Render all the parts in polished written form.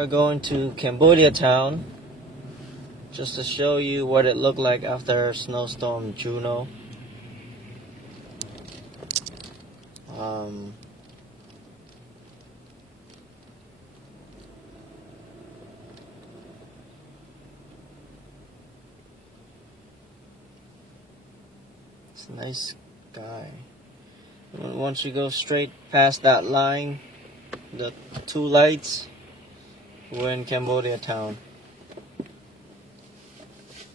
We're going to Cambodia town just to show you what it looked like after snowstorm Juno. It's a nice sky. Once you go straight past that line, the two lights, we're in Cambodia town.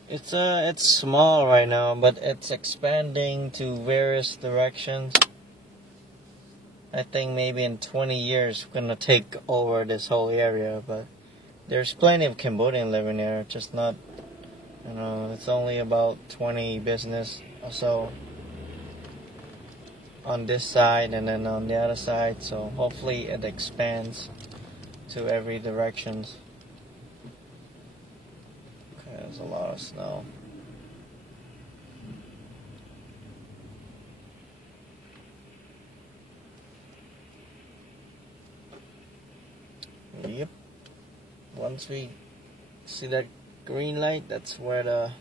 It's small right now, but it's expanding to various directions. I think maybe in 20 years we're gonna take over this whole area, but there's plenty of Cambodian living there, just not, it's only about 20 business or so on this side and then on the other side, so hopefully it expands to every directions. Okay, there's a lot of snow. Yep. Once we see that green light, that's where the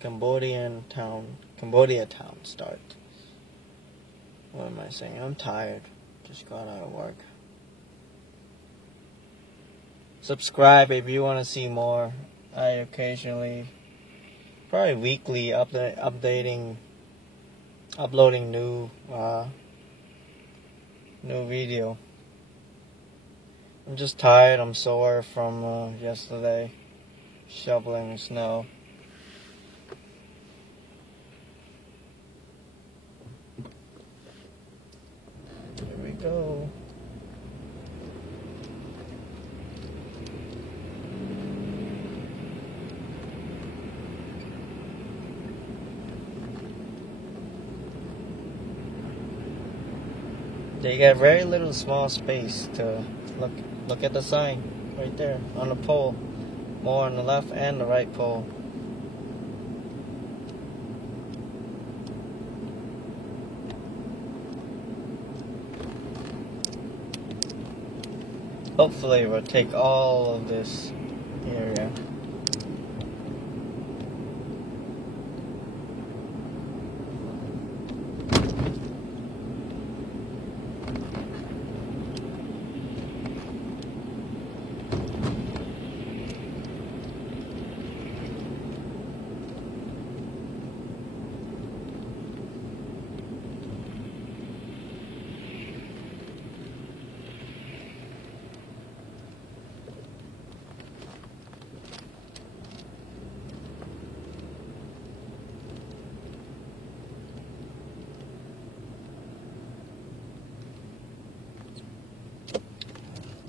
Cambodia town starts. What am I saying? I'm tired. Just got out of work. Subscribe if you want to see more. I occasionally, probably weekly, uploading new video. I'm just tired. I'm sore from yesterday shoveling snow. Here we go. They got very little small space to look at the sign right there on the pole. More on the left and the right pole. Hopefully we'll take all of this area.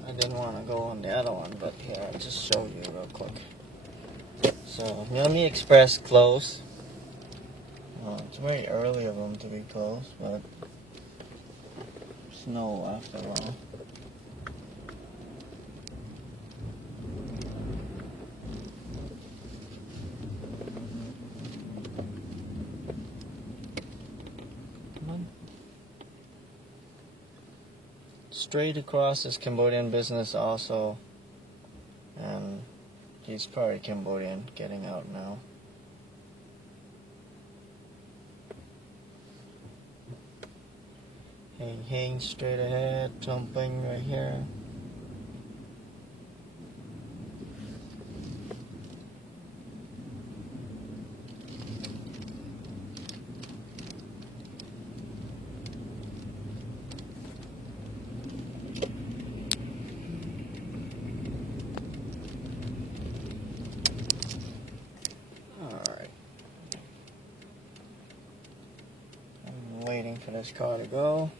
I didn't want to go on the other one, but here, I'll just show you real quick. So, Myeongni Express closed. Well, it's very early of them to be closed, but snow after a while. Straight across is Cambodian business also, and he's probably Cambodian getting out now. Hang straight ahead, jumping right here. Waiting for this car to go.